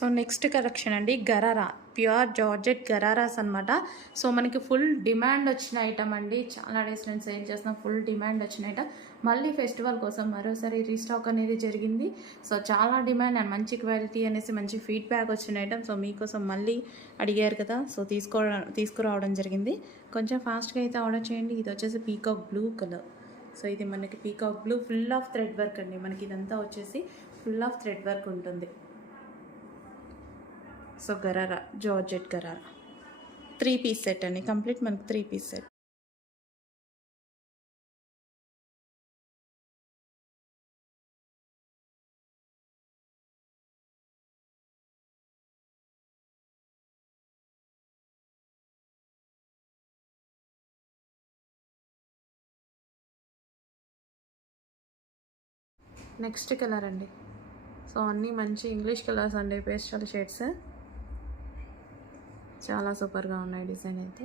So next collection అండి gharara, pure georgette ghararas అనమాట. So మనకి ఫుల్ డిమాండ్ వచ్చిన ఐటమ్ అండి. చాలా డేస్ నేను సేల్ చేసిన ఫుల్ డిమాండ్ వచ్చిన ఐటమ్. మళ్ళీ ఫెస్టివల్ కోసం మరోసారి రీస్టాక్ అనేది జరిగింది. సో చాలా డిమాండ్ అండ్ మంచి క్వాలిటీ అనేసి మంచి ఫీడ్బ్యాక్ వచ్చిన ఐటమ్. సో మీకోసం మళ్ళీ అడిగారు కదా, సో తీసుకురావడం జరిగింది. కొంచెం ఫాస్ట్గా అయితే ఆర్డర్ చేయండి. ఇది వచ్చేసి పీకాక్ బ్లూ కలర్. సో ఇది మనకి peacock blue full of thread work అండి. మనకి ఇదంతా వచ్చేసి ఫుల్ ఆఫ్ థ్రెడ్ వర్క్ ఉంటుంది. So gharara, georgette gharara 3 piece set అండి. కంప్లీట్ మనకి 3 పీస్ సెట్. నెక్స్ట్ కలర్ అండి. సో అన్నీ మంచి ఇంగ్లీష్ కలర్స్ అండి, పేస్టల్ షేడ్స్. చాలా సూపర్గా ఉన్నాయి డిజైన్ అయితే.